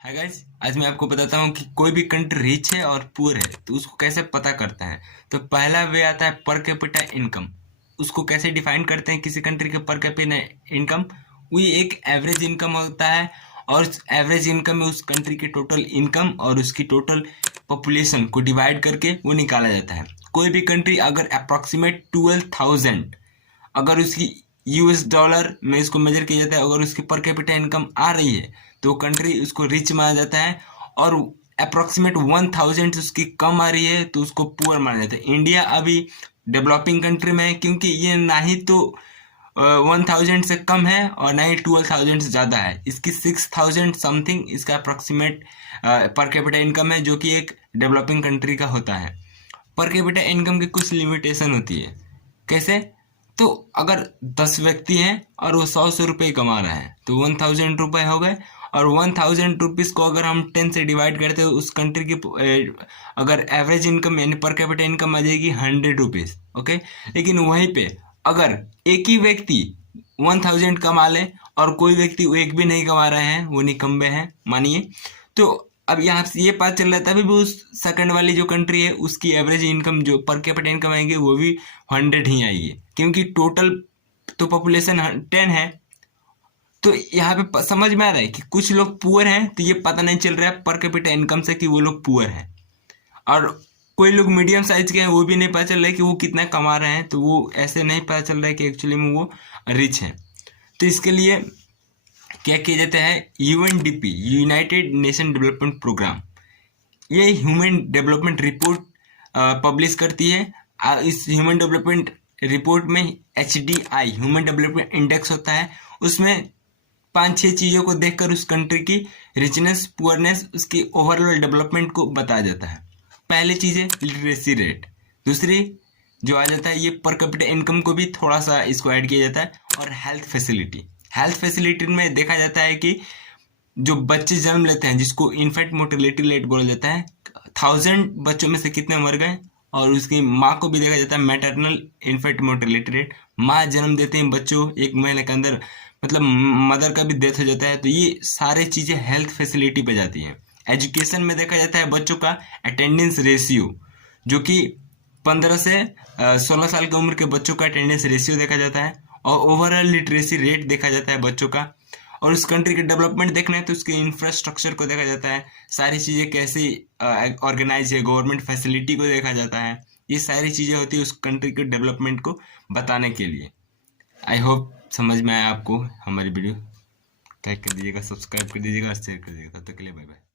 Hi guys, आज मैं आपको बताता हूँ कि कोई भी कंट्री रिच है और पुअर है तो उसको कैसे पता करते हैं। तो पहला वे आता है पर कैपिटा इनकम। उसको कैसे डिफाइन करते हैं किसी कंट्री के पर कैपिटा इनकम। वो एक एवरेज इनकम होता है और उस एवरेज इनकम में उस कंट्री की टोटल इनकम और उसकी टोटल पॉपुलेशन को डिवाइड करके वो निकाला जाता है। कोई भी कंट्री अगर अप्रॉक्सीमेट 12,000 अगर उसकी यूएस डॉलर में इसको मेजर किया जाता है, अगर उसकी पर कैपिटा इनकम आ रही है तो कंट्री उसको रिच माना जाता है। और अप्रॉक्सीमेट 1,000 उसकी कम आ रही है तो उसको पुअर माना जाता है। इंडिया अभी डेवलपिंग कंट्री में है क्योंकि ये ना ही तो 1,000 से कम है और ना ही 12,000 से ज़्यादा है। इसकी 6,000 समथिंग इसका अप्रॉक्सीमेट पर कैपिटा इनकम है, जो कि एक डेवलपिंग कंट्री का होता है। पर कैपिटा इनकम की कुछ लिमिटेशन होती है। कैसे? तो अगर 10 व्यक्ति हैं और वो 100 रुपये कमा रहे हैं तो 1,000 रुपये हो गए। और 1,000 रुपीज़ को अगर हम 10 से डिवाइड करते हैं तो उस कंट्री की अगर एवरेज इनकम यानी पर कैपिटा इनकम आ जाएगी 100 रुपीज़। ओके, लेकिन वहीं पे अगर एक ही व्यक्ति 1,000 कमा ले और कोई व्यक्ति एक भी नहीं कमा रहे हैं, वो निकम्मे हैं मानिए, तो अब यहाँ से ये पता चल रहा है तभी भी उस सेकंड वाली जो कंट्री है उसकी एवरेज इनकम जो पर कैपिटा इनकम आएगी वो भी 100 ही आएगी, क्योंकि टोटल तो पॉपुलेशन 10 है। तो यहाँ पे समझ में आ रहा है कि कुछ लोग पुअर हैं तो ये पता नहीं चल रहा है पर कैपिटा इनकम से कि वो लोग पुअर हैं, और कोई लोग मीडियम साइज के हैं वो भी नहीं पता चल रहा है कि वो कितना कमा रहे हैं, तो वो ऐसे नहीं पता चल रहा है कि एक्चुअली में वो रिच हैं। तो इसके लिए क्या किया जाता है, UNDP United Nation development program ये ह्यूमन डेवलपमेंट रिपोर्ट पब्लिश करती है। इस ह्यूमन डेवलपमेंट रिपोर्ट में HDI ह्यूमन डेवलपमेंट इंडेक्स होता है। उसमें 5-6 चीज़ों को देखकर उस कंट्री की रिचनेस पुअरनेस उसकी ओवरऑल डेवलपमेंट को बताया जाता है। पहली चीज़ है लिटरेसी रेट। दूसरी जो आ जाता है ये पर कैपिटा इनकम को भी थोड़ा सा इसको ऐड किया जाता है। और हेल्थ फैसिलिटी में देखा जाता है कि जो बच्चे जन्म लेते हैं जिसको इन्फेंट मोर्टेलिटी रेट बोला जाता है, 1,000 बच्चों में से कितने मर गए। और उसकी माँ को भी देखा जाता है मैटरनल इन्फेंट मोर्टेलिटी रेट। माँ जन्म देते हैं बच्चों 1 महीने के अंदर, मतलब मदर का भी डेथ हो जाता है। तो ये सारी चीज़ें हेल्थ फैसिलिटी पे जाती हैं। एजुकेशन में देखा जाता है बच्चों का अटेंडेंस रेशियो, जो कि 15 से 16 साल की उम्र के बच्चों का अटेंडेंस रेशियो देखा जाता है। और ओवरऑल लिटरेसी रेट देखा जाता है बच्चों का। और उस कंट्री के डेवलपमेंट देखना है तो उसके इंफ्रास्ट्रक्चर को देखा जाता है, सारी चीज़ें कैसे ऑर्गेनाइज है, गवर्नमेंट फैसिलिटी को देखा जाता है। ये सारी चीज़ें होती है उस कंट्री के डेवलपमेंट को बताने के लिए। आई होप समझ में आया आपको हमारी वीडियो। लाइक कर दीजिएगा, सब्सक्राइब कर दीजिएगा और शेयर कर दीजिएगा। तब तक के लिए बाय बाय।